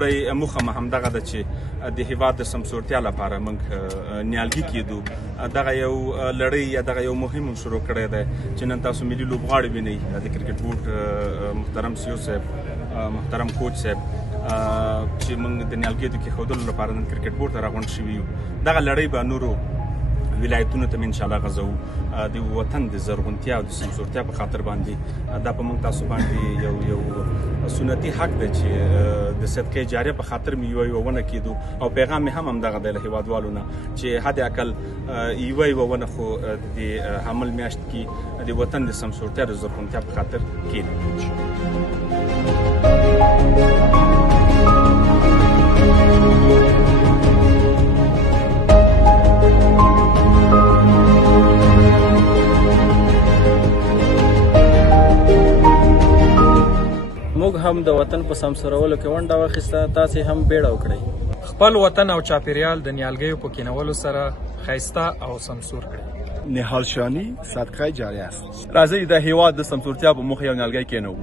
لومړی موخه مو همدغه ده چې د هیواد د سمسورتیا لپاره موږ نیالګي کېدو. دغه یو لړۍ یا دغه یو مهم شروع کړی دی چې نن تاسو ملي لوبغاړي وینئ، د کرکټ بورډ محترم سیو صاحب، محترم کوچ صاحب چې موږ د نیالګیو د کېښودلو لپاره نن کرکټ بورډ ته راغونډ شوي یو. دغه لړۍ به نورو ولایتونو ته انشاءالله غځوو د وطن د زرغونتیا او د سمسورتیا په خاطر باندې. دا په موږ تاسو باندې یو سنتي حق دی چې د صدقې جاریه په خاطر مې یوه ونه کېدو، او پیغام مې هم همدغه دی له هېوادوالو نه چې حد اقل یوه ونه خو د حمل میاشت کې د وطن د سمسورتیا د زرغونتیا په خاطر کېږدو. موږ هم د وطن په سمسورولو کې ونډه واخیسته، تاسې هم بیړه وکړئ. خپل وطن او چاپیریال د نیالګیو په کینولو سره ښایسته او سمسور کړئ. نهال شانی صدقه جاریه است. راځئ د هیواد د سمسورتیا په موخه یو نیالګی کینوو.